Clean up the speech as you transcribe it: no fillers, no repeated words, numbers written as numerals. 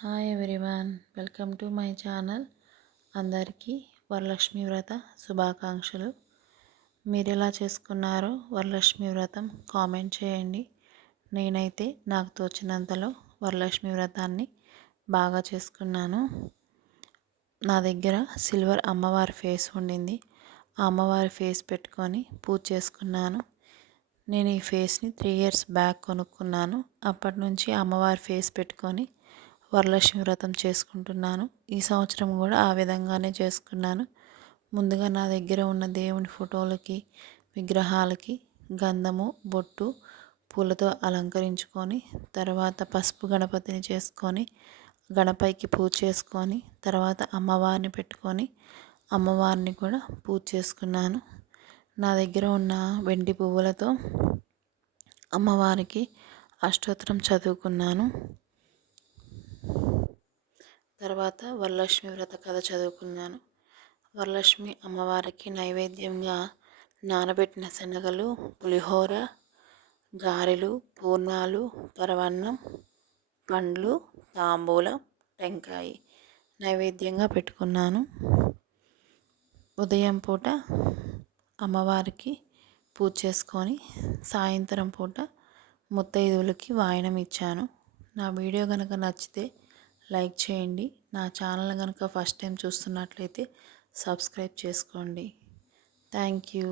Hi everyone, welcome to my channel. అందరికీ వరలక్ష్మి వ్రత శుభాకాంక్షలు. మీరు ఎలా చేసుకున్నారో వరలక్ష్మి వ్రతం కామెంట్ చేయండి. నేనైతే నాకు తోచినంతలో వరలక్ష్మి వ్రతాన్ని బాగా చేసుకున్నాను. నా దగ్గర సిల్వర్ అమ్మవారి ఫేస్ ఉండింది. ఆ అమ్మవారి ఫేస్ పెట్టుకొని పూజ చేసుకున్నాను. నేను ఈ ఫేస్ని 3 years బ్యాక్ కొనుక్కున్నాను. అప్పటి నుంచి అమ్మవారి ఫేస్ పెట్టుకొని వరలక్ష్మి వ్రతం చేసుకుంటున్నాను. ఈ సంవత్సరం కూడా ఆ విధంగానే చేసుకున్నాను. ముందుగా నా దగ్గర ఉన్న దేవుని ఫోటోలకి, విగ్రహాలకి గంధము, బొట్టు, పూలతో అలంకరించుకొని, తర్వాత పసుపు గణపతిని చేసుకొని గణపైకి పూజ చేసుకొని, తర్వాత అమ్మవారిని పెట్టుకొని అమ్మవారిని కూడా పూజ చేసుకున్నాను. నా దగ్గర ఉన్న వెండి పువ్వులతో అమ్మవారికి అష్టోత్తరం చదువుకున్నాను. తర్వాత వరలక్ష్మి వ్రత కథ చదువుకున్నాను. వరలక్ష్మి అమ్మవారికి నైవేద్యంగా నానబెట్టిన శనగలు, పులిహోర, గారెలు, పూర్ణాలు, పరవన్నం, పండ్లు, తాంబూలం, టెంకాయ నైవేద్యంగా పెట్టుకున్నాను. ఉదయం పూట అమ్మవారికి పూజ చేసుకొని సాయంత్రం పూట ముత్తైదువులకి వాయనం ఇచ్చాను. నా వీడియో కనుక నచ్చితే లైక్ చేయండి. నా ఛానల్ కనుక ఫస్ట్ టైం చూస్తున్నట్లయితే సబ్స్క్రైబ్ చేసుకోండి. Thank you.